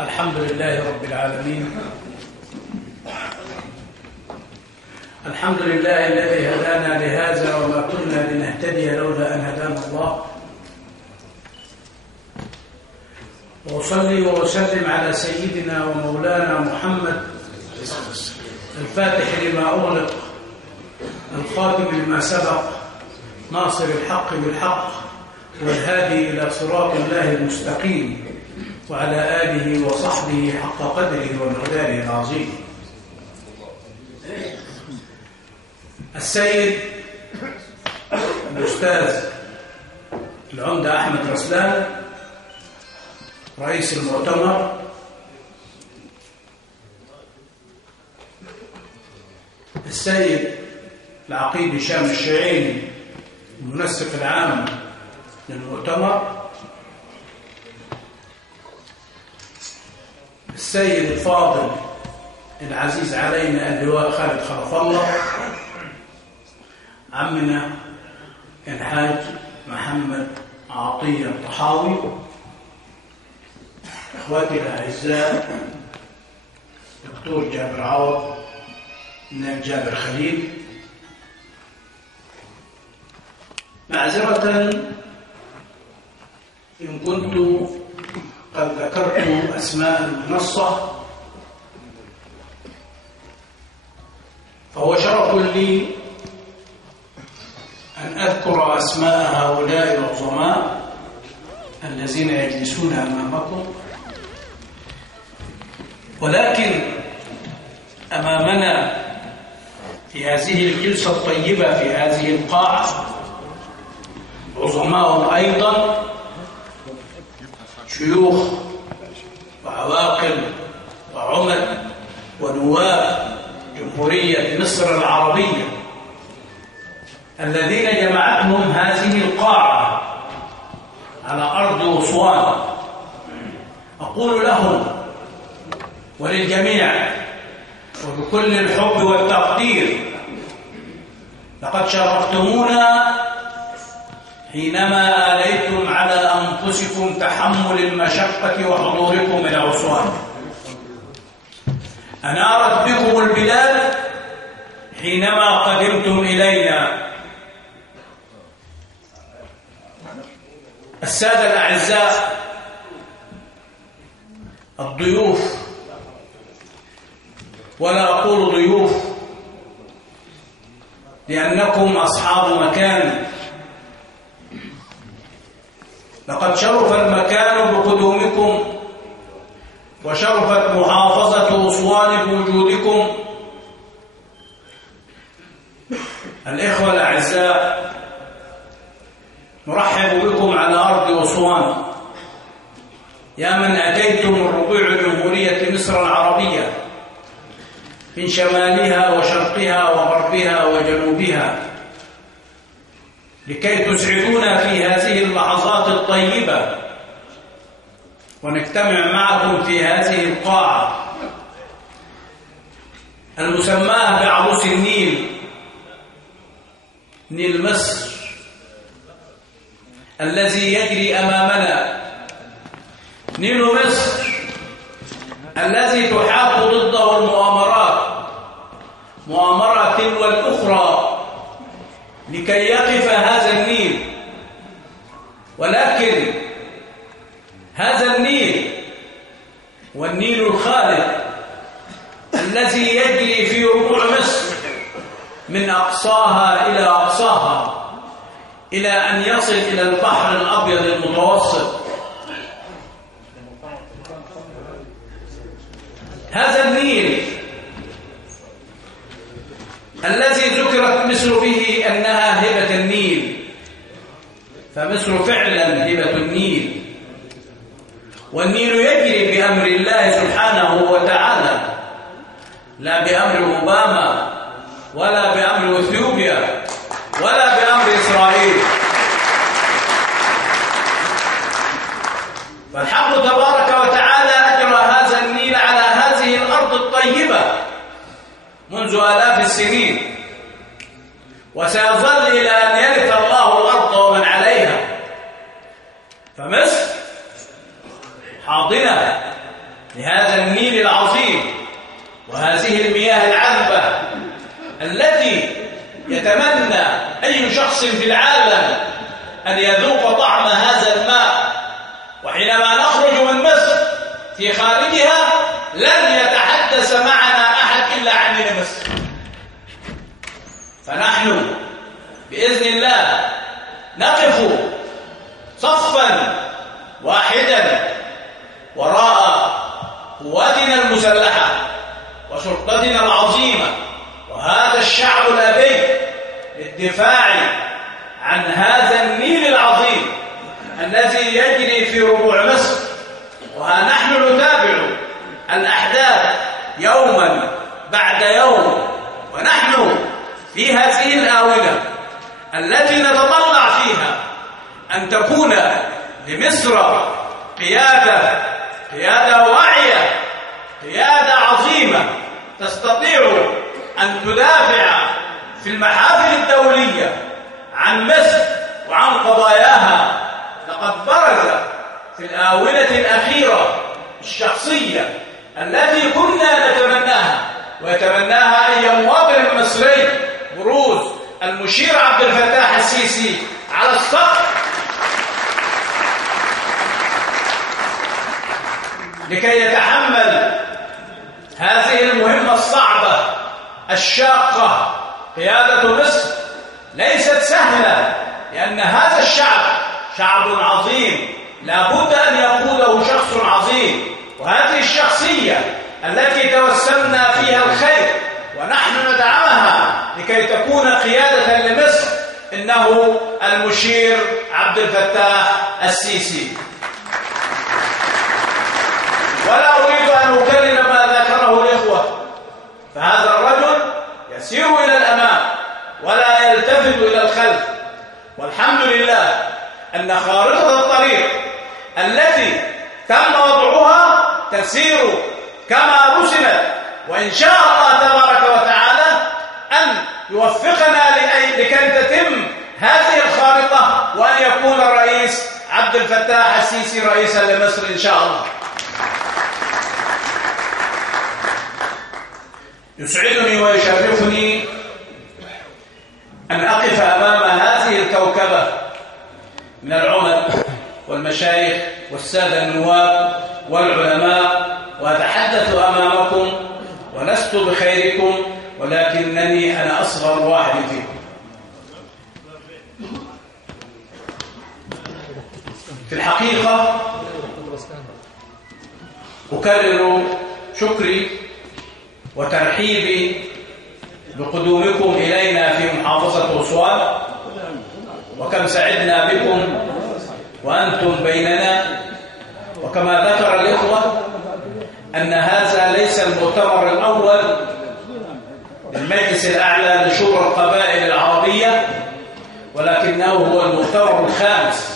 الحمد لله رب العالمين. الحمد لله الذي هدانا لهذا وما كنا لنهتدي لولا أن هدانا الله. وأصلي وأسلم على سيدنا ومولانا محمد الفاتح لما أغلق الخاتم لما سبق ناصر الحق بالحق والهادي إلى صراط الله المستقيم وعلى آله وصحبه حق قدره ومقداره العظيم. السيد الأستاذ العمدة أحمد رسلان رئيس المؤتمر، السيد العقيد هشام الشعيني المنسق العام للمؤتمر، السيد الفاضل العزيز علينا اللواء خالد خلف الله، عمنا الحاج محمد عطية الطحاوي، اخواتي الاعزاء دكتور جابر عوض، نائب جابر خليل. معذرة إن كنت قد ذكرت أسماء المنصة، فهو شرف لي أن أذكر أسماء هؤلاء العظماء الذين يجلسون أمامكم، ولكن أمامنا في هذه الجلسة الطيبة في هذه القاعة عظماء أيضا، شيوخ وعواقل وعمد ونواب جمهورية مصر العربية الذين جمعتهم هذه القاعة على أرض أسوان. أقول لهم وللجميع وبكل الحب والتقدير: لقد شرفتمونا حينما آليتم على أنفسكم تحمل المشقة وحضوركم إلى أسوان. أنارت بكم البلاد حينما قدمتم إلينا. السادة الأعزاء، الضيوف، ولا أقول ضيوف لأنكم أصحاب مكان، لقد شرف المكان بقدومكم وشرفت محافظة أسوان بوجودكم. الإخوة الأعزاء، نرحب بكم على أرض أسوان يا من أتيتم من ربوع جمهورية مصر العربية من شمالها وشرقها وغربها وجنوبها لكي تسعدونا في هذه اللحظات الطيبة ونجتمع معكم في هذه القاعة المسماة بعروس النيل، نيل مصر الذي يجري أمامنا، نيل مصر الذي تحاط ضده المؤامرات مؤامرة تلو الأخرى لكي يقف هذا النيل، ولكن هذا النيل والنيل الخالد الذي يجري في ربوع مصر من أقصاها إلى أقصاها إلى أن يصل إلى البحر الأبيض المتوسط، هذا النيل الذي ذكرت مصر به أنها هبة النيل، فمصر فعلا هبة النيل، والنيل يجري بأمر الله سبحانه وتعالى، لا بأمر أوباما ولا بأمر إثيوبيا ولا بأمر إسرائيل. فالحق تبارك وتعالى أجرى هذا النيل على هذه الأرض الطيبة منذ آلاف السنين، وسيظل إلى أن يرث الله الأرض ومن عليها. فمصر حاضنة لهذا النيل العظيم وهذه المياه العذبة التي يتمنى أي شخص في العالم أن يذوق طعم هذا الماء. وحينما نخرج من مصر في خارجها لن يتحدث معنا أحد إلا عن مصر. فنحن بإذن الله نقف صفا واحدا وراء قواتنا المسلحة وشرطتنا العظيمة وهذا الشعب الأبي للدفاع عن هذا النيل العظيم الذي يجري في ربوع مصر. وها نحن نتابع الأحداث يوما بعد يوم، ونحن في هذه الآونة التي نتطلع فيها أن تكون لمصر قيادة واعية، قيادة عظيمة تستطيع أن تدافع في المحافل الدولية عن مصر وعن قضاياها. لقد برز في الآونة الأخيرة الشخصية التي كنا نتمناها ويتمناها أي مواطن مصري بروز المشير عبد الفتاح السيسي على السطح لكي يتحمل هذه المهمة الصعبة الشاقة. قيادة مصر ليست سهلة، لأن هذا الشعب شعب عظيم لا بد أن يقوده شخص عظيم، وهذه الشخصية التي توسمنا فيها الخير ونحن ندعمها لكي تكون قيادة لمصر إنه المشير عبد الفتاح السيسي. ولا أريد أن أكرر ما ذكره الإخوة، فهذا الرجل يسير إلى الأمام ولا يلتفت إلى الخلف. والحمد لله أن خارطة الطريق التي تم وضعها تسير كما رسمت، وإن شاء الله تبارك وتعالى أن يوفقنا لكي تتم هذه الخارطة وأن يكون الرئيس عبد الفتاح السيسي رئيسا لمصر إن شاء الله. يسعدني ويشرفني أن أقف أمام هذه الكوكبة من العمد والمشايخ والسادة النواب والعلماء وأتحدث أمامكم، ولست بخيركم ولكنني أنا أصغر واحد فيكم. في الحقيقة أكرر شكري وترحيبي بقدومكم إلينا في محافظة أسوان، وكم سعدنا بكم وأنتم بيننا. وكما ذكر الإخوة أن هذا ليس المؤتمر الأول للمجلس الأعلى لشورى القبائل العربية، ولكنه هو المؤتمر الخامس